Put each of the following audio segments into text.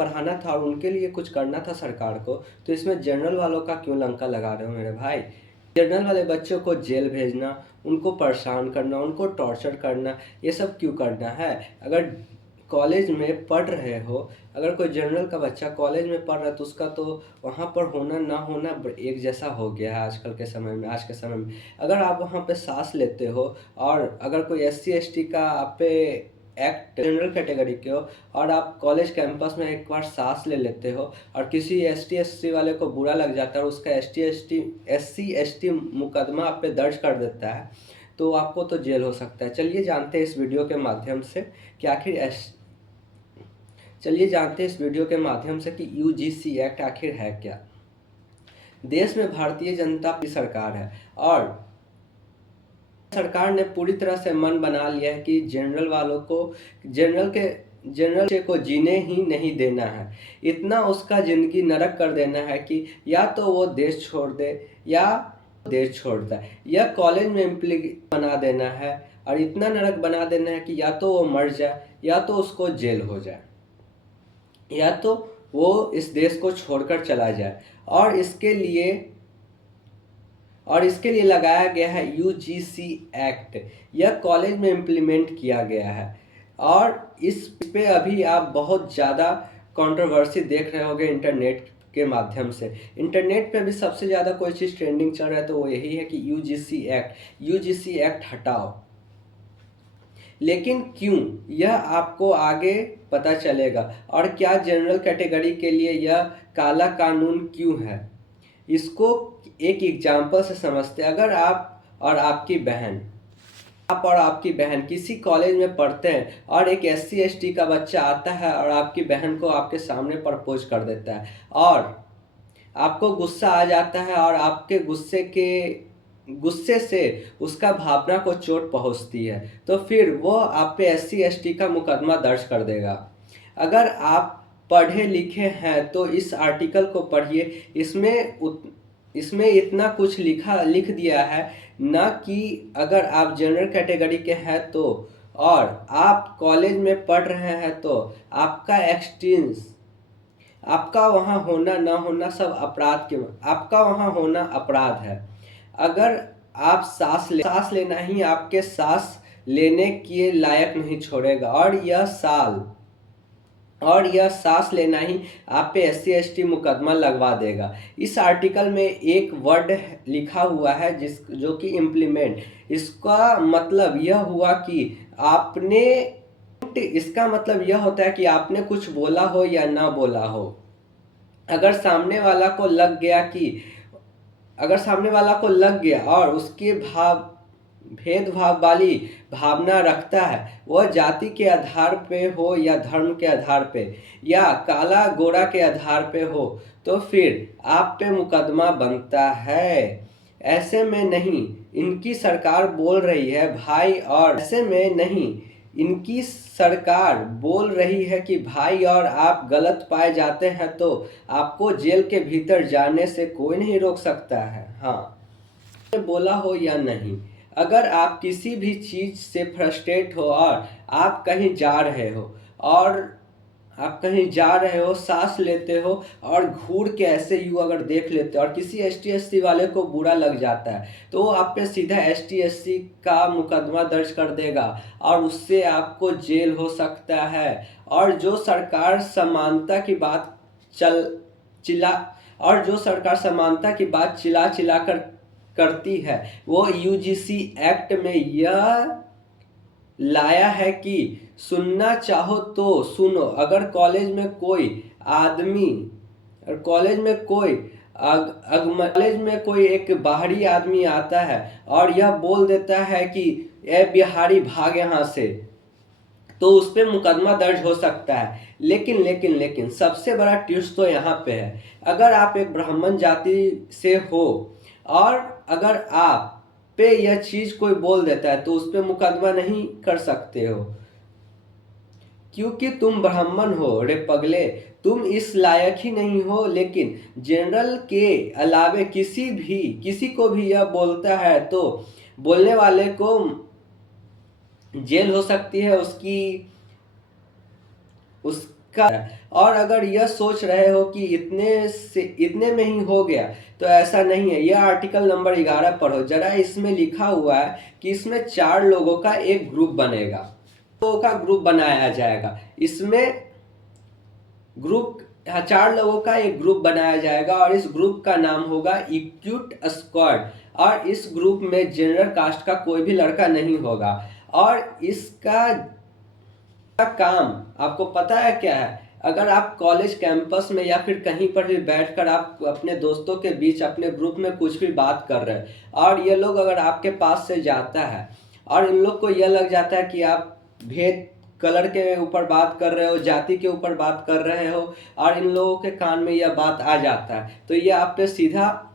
पढ़ाना था और उनके लिए कुछ करना था सरकार को, तो इसमें जनरल वालों का क्यों लंका लगा रहे हो मेरे भाई? जनरल वाले बच्चों को जेल भेजना, उनको परेशान करना, उनको टॉर्चर करना, ये सब क्यों करना है? अगर कॉलेज में पढ़ रहे हो, अगर कोई जनरल का बच्चा कॉलेज में पढ़ रहा है तो उसका तो वहाँ पर होना ना होना एक जैसा हो गया है आजकल के समय में, आज के समय में। अगर आप वहाँ पे सांस लेते हो और अगर कोई एससी एसटी का आप पे एक्ट जनरल कैटेगरी के हो और आप कॉलेज कैंपस में एक बार सांस ले लेते हो और किसी एसटी एसटी वाले को बुरा लग जाता है और उसका एससी एसटी मुकदमा आप पे दर्ज कर देता है, तो आपको तो जेल हो सकता है। चलिए जानते हैं इस वीडियो के माध्यम से कि यूजीसी एक्ट आखिर है क्या। देश में भारतीय जनता पार्टी सरकार है और सरकार ने पूरी तरह से मन बना लिया है कि जनरल को जीने ही नहीं देना है। इतना उसका जिंदगी नरक कर देना है कि या तो वो देश छोड़ दे या देश छोड़ता है, या कॉलेज में बना देना है और इतना नरक बना देना है कि या तो वो मर जाए या तो उसको जेल हो जाए या तो वो इस देश को छोड़कर चला जाए। और इसके लिए लगाया गया है यूजीसी एक्ट। यह कॉलेज में इम्प्लीमेंट किया गया है और इस पे अभी आप बहुत ज़्यादा कंट्रोवर्सी देख रहे होंगे इंटरनेट के माध्यम से। इंटरनेट पे भी सबसे ज़्यादा कोई चीज़ ट्रेंडिंग चल रहा है तो वो यही है कि यूजीसी एक्ट हटाओ। लेकिन क्यों, यह आपको आगे पता चलेगा। और क्या जनरल कैटेगरी के लिए यह काला कानून क्यों है, इसको एक एग्जाम्पल से समझते हैं। अगर आप और आपकी बहन किसी कॉलेज में पढ़ते हैं और एक एससी एसटी का बच्चा आता है और आपकी बहन को आपके सामने प्रपोज कर देता है और आपको गुस्सा आ जाता है और आपके गुस्से से उसका भावना को चोट पहुंचती है, तो फिर वो आप पे एससी एसटी का मुकदमा दर्ज कर देगा। अगर आप पढ़े लिखे हैं तो इस आर्टिकल को पढ़िए। इसमें इतना कुछ लिख दिया है ना कि अगर आप जनरल कैटेगरी के हैं तो और आप कॉलेज में पढ़ रहे हैं तो आपका वहाँ होना ना होना सब आपका वहाँ होना अपराध है। अगर आप सांस लेना ही आपके सांस लेने के लायक नहीं छोड़ेगा और यह सांस लेना ही आप पे एससी एसटी मुकदमा लगवा देगा। इस आर्टिकल में एक वर्ड लिखा हुआ है जो कि इम्प्लीमेंट। इसका मतलब यह हुआ कि इसका मतलब यह होता है कि आपने कुछ बोला हो या ना बोला हो। अगर सामने वाला को लग गया और उसके भेदभाव वाली भावना रखता है, वह जाति के आधार पे हो या धर्म के आधार पे या काला गोरा के आधार पे हो, तो फिर आप पे मुकदमा बनता है। ऐसे में नहीं इनकी सरकार बोल रही है भाई, और ऐसे में नहीं इनकी सरकार बोल रही है कि भाई और आप गलत पाए जाते हैं तो आपको जेल के भीतर जाने से कोई नहीं रोक सकता है। हाँ, बोला हो या नहीं, अगर आप किसी भी चीज से फ्रस्ट्रेट हो और आप कहीं जा रहे हो सांस लेते हो और घूर के ऐसे यू अगर देख लेते हो और किसी एसटी एससी वाले को बुरा लग जाता है तो वो आप पे सीधा एसटी एससी का मुकदमा दर्ज कर देगा और उससे आपको जेल हो सकता है। और जो सरकार समानता की बात चिल्ला चिल्ला कर करती है, वो यूजीसी एक्ट में यह लाया है कि सुनना चाहो तो सुनो। अगर कॉलेज में कोई एक बाहरी आदमी आता है और यह बोल देता है कि ए बिहारी भाग यहाँ से, तो उस पे मुकदमा दर्ज हो सकता है। लेकिन सबसे बड़ा ट्विस्ट तो यहाँ पे है। अगर आप एक ब्राह्मण जाति से हो और अगर आप पे यह चीज कोई बोल देता है तो उस पे मुकदमा नहीं कर सकते हो, क्योंकि तुम ब्राह्मण हो रे पगले, तुम इस लायक ही नहीं हो। लेकिन जनरल के अलावे किसी को भी यह बोलता है तो बोलने वाले को जेल हो सकती है, का। और अगर यह सोच रहे हो कि इतने में ही हो गया, तो ऐसा नहीं है। यह आर्टिकल नंबर 11 पढ़ो जरा, इसमें लिखा हुआ है कि इसमें 4 लोगों का एक ग्रुप बनेगा, लोगों का ग्रुप बनाया जाएगा। इसमें ग्रुप, हाँ, 4 लोगों का एक ग्रुप बनाया जाएगा और इस ग्रुप का नाम होगा इक्यूट स्क्वाड। और इस ग्रुप में जनरल कास्ट का कोई भी लड़का नहीं होगा। और इसका काम आपको पता है क्या है? अगर आप कॉलेज कैंपस में या फिर कहीं पर भी बैठकर आप अपने दोस्तों के बीच अपने ग्रुप में कुछ भी बात कर रहे हैं और ये लोग अगर आपके पास से जाता है और इन लोग को यह लग जाता है कि आप भेद कलर के ऊपर बात कर रहे हो, जाति के ऊपर बात कर रहे हो, और इन लोगों के कान में यह बात आ जाता है, तो ये आप पे सीधा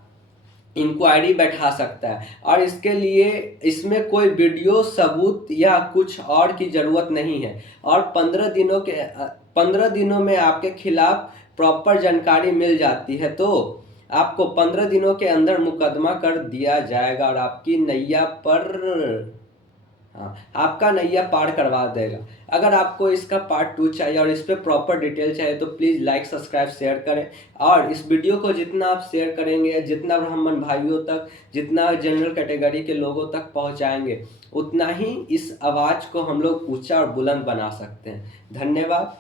इंक्वायरी बैठा सकता है। और इसके लिए इसमें कोई वीडियो सबूत या कुछ और की ज़रूरत नहीं है। और 15 दिनों में आपके खिलाफ प्रॉपर जानकारी मिल जाती है, तो आपको 15 दिनों के अंदर मुकदमा कर दिया जाएगा और आपकी नैया पर, हाँ, आपका नैया पार करवा देगा। अगर आपको इसका पार्ट 2 चाहिए और इस पर प्रॉपर डिटेल चाहिए तो प्लीज़ लाइक सब्सक्राइब शेयर करें। और इस वीडियो को जितना आप शेयर करेंगे, जितना ब्राह्मण भाइयों तक, जितना जनरल कैटेगरी के लोगों तक पहुंचाएंगे, उतना ही इस आवाज़ को हम लोग ऊंचा और बुलंद बना सकते हैं। धन्यवाद।